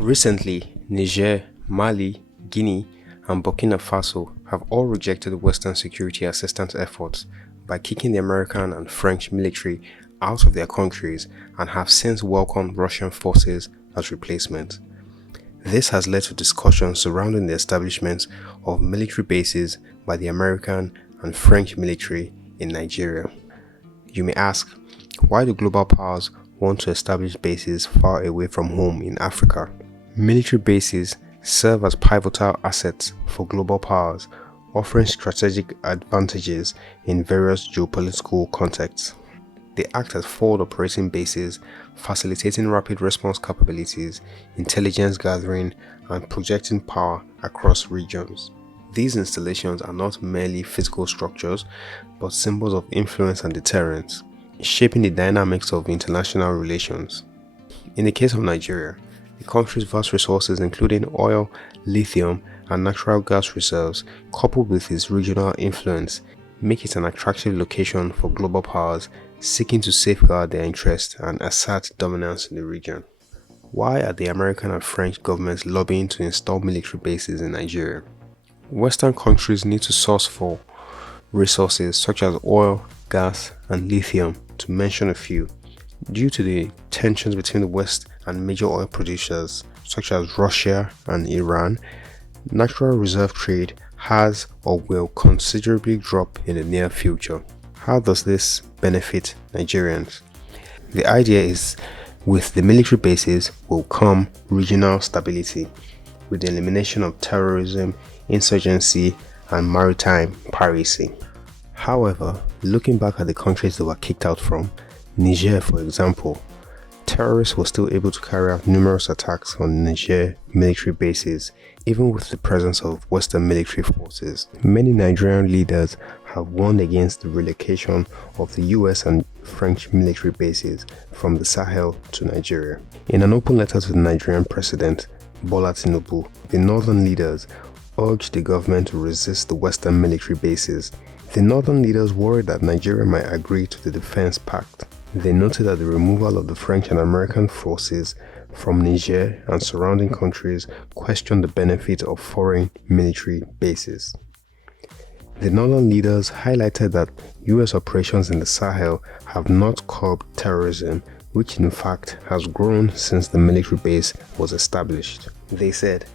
Recently, Niger, Mali, Guinea, and Burkina Faso have all rejected Western security assistance efforts by kicking the American and French military out of their countries and have since welcomed Russian forces as replacement. This has led to discussions surrounding the establishment of military bases by the American and French military in Nigeria. You may ask, why do global powers want to establish bases far away from home in Africa? Military bases serve as pivotal assets for global powers, offering strategic advantages in various geopolitical contexts. They act as forward operating bases, facilitating rapid response capabilities, intelligence gathering, and projecting power across regions. These installations are not merely physical structures, but symbols of influence and deterrence, shaping the dynamics of international relations. In the case of Nigeria, the country's vast resources including oil, lithium, and natural gas reserves, coupled with its regional influence, make it an attractive location for global powers seeking to safeguard their interests and assert dominance in the region. Why are the American and French governments lobbying to install military bases in Nigeria? Western countries need to source for resources such as oil, gas, and lithium, to mention a few. Due to the tensions between the West and major oil producers such as Russia and Iran, natural reserve trade has or will considerably drop in the near future. How does this benefit Nigerians? The idea is, with the military bases will come regional stability, with the elimination of terrorism, insurgency, and maritime piracy. However, looking back at the countries they were kicked out from, Niger for example, terrorists were still able to carry out numerous attacks on Niger military bases, even with the presence of Western military forces. Many Nigerian leaders have warned against the relocation of the US and French military bases from the Sahel to Nigeria. In an open letter to the Nigerian President, Bola Tinubu, the northern leaders urged the government to resist the Western military bases. The northern leaders worried that Nigeria might agree to the Defense Pact. They noted that the removal of the French and American forces from Niger and surrounding countries questioned the benefit of foreign military bases. The northern leaders highlighted that US operations in the Sahel have not curbed terrorism, which in fact has grown since the military base was established. They said,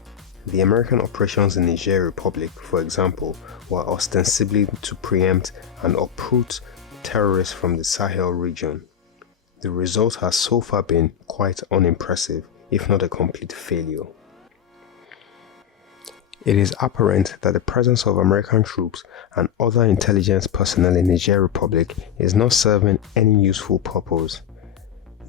the American operations in Niger Republic, for example, were ostensibly to preempt and uproot terrorists from the Sahel region. The result has so far been quite unimpressive, if not a complete failure. It is apparent that the presence of American troops and other intelligence personnel in Niger Republic is not serving any useful purpose.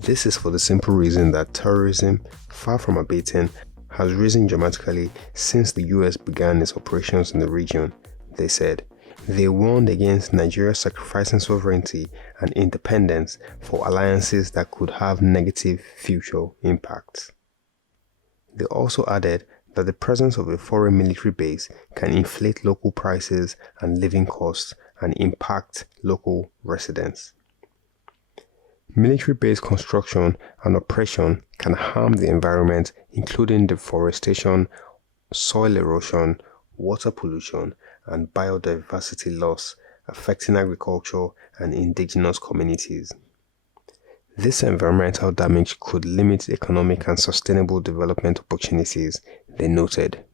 This is for the simple reason that terrorism, far from abating, has risen dramatically since the US began its operations in the region, they said. They warned against Nigeria sacrificing sovereignty and independence for alliances that could have negative future impacts. They also added that the presence of a foreign military base can inflate local prices and living costs and impact local residents. Military base construction and operation can harm the environment, including deforestation, soil erosion, water pollution, and biodiversity loss, affecting agriculture and indigenous communities. This environmental damage could limit economic and sustainable development opportunities, they noted.